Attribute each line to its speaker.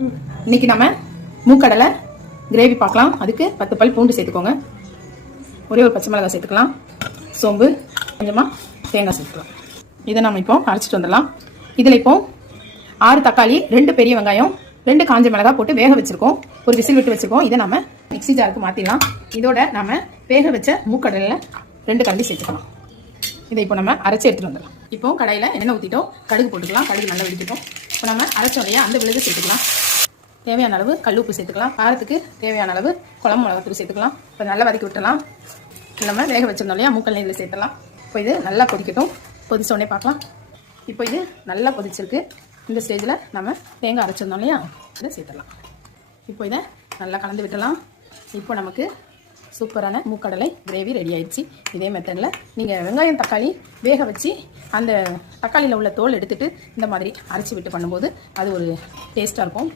Speaker 1: இன்னைக்கு நம்ம மூக்கடலை கிரேவி பார்க்கலாம். அதுக்கு பத்து பல் பூண்டு சேர்த்துக்கோங்க. ஒரே ஒரு பச்சை மிளகாய் சேர்த்துக்கலாம். சோம்பு கொஞ்சமாக தேங்காய் சேர்த்துக்கலாம். இதை நம்ம இப்போ அரைச்சிட்டு வந்துடலாம். இதில் இப்போ ஆறு தக்காளி ரெண்டு பெரிய வெங்காயம் ரெண்டு காஞ்ச மிளகாய் போட்டு வேக வச்சுருக்கோம். ஒரு விசில் விட்டு வச்சுருக்கோம். இதை நம்ம மிக்ஸி ஜாருக்கு மாற்றிடலாம் இதோட நம்ம வேக வச்ச மூக்கடலில் ரெண்டு கரண்டி சேர்த்துக்கலாம். இதை இப்போ நம்ம அரைச்சி எடுத்துகிட்டு வந்துடலாம். இப்போ கடையில் எண்ணெய் ஊற்றிட்டோம் கடுகு போட்டுக்கலாம். கடுகு நல்லா வெடிக்கட்டும். இப்போ நம்ம அரைச்சோம் அந்த விழுது சேர்த்துக்கலாம். தேவையான அளவு கல் உப்பு சேர்த்துக்கலாம். காரத்துக்கு தேவையான அளவு குழம்பு மிளகாத்தூள் சேர்த்துக்கலாம். இப்போ நல்லா வதக்கி விட்டுலாம் நம்ம வேக வச்சிருந்தோம் இல்லையா? மூக்கல் இதில் சேர்த்துலாம் இப்போ இது நல்லா கொதிக்கட்டும். கொதிச்சோடனே பார்க்கலாம். இப்போ இது நல்லா கொதிச்சிருக்கு. இந்த ஸ்டேஜில் நம்ம தேங்காய் அரைச்சிருந்தோம் இல்லையா? இதை சேர்த்துடலாம். இப்போ இதை நல்லா கலந்து விட்டலாம் இப்போ நமக்கு சூப்பரான மூக்கடலை கிரேவி ரெடி ஆயிடுச்சு. இதே மெத்தடில் நீங்கள் வெங்காயம் தக்காளி வேக வச்சு அந்த தக்காளியில் உள்ள தோல் எடுத்துகிட்டு இந்த மாதிரி அரைச்சி விட்டு பண்ணும்போது அது ஒரு டேஸ்ட்டாக இருக்கும்.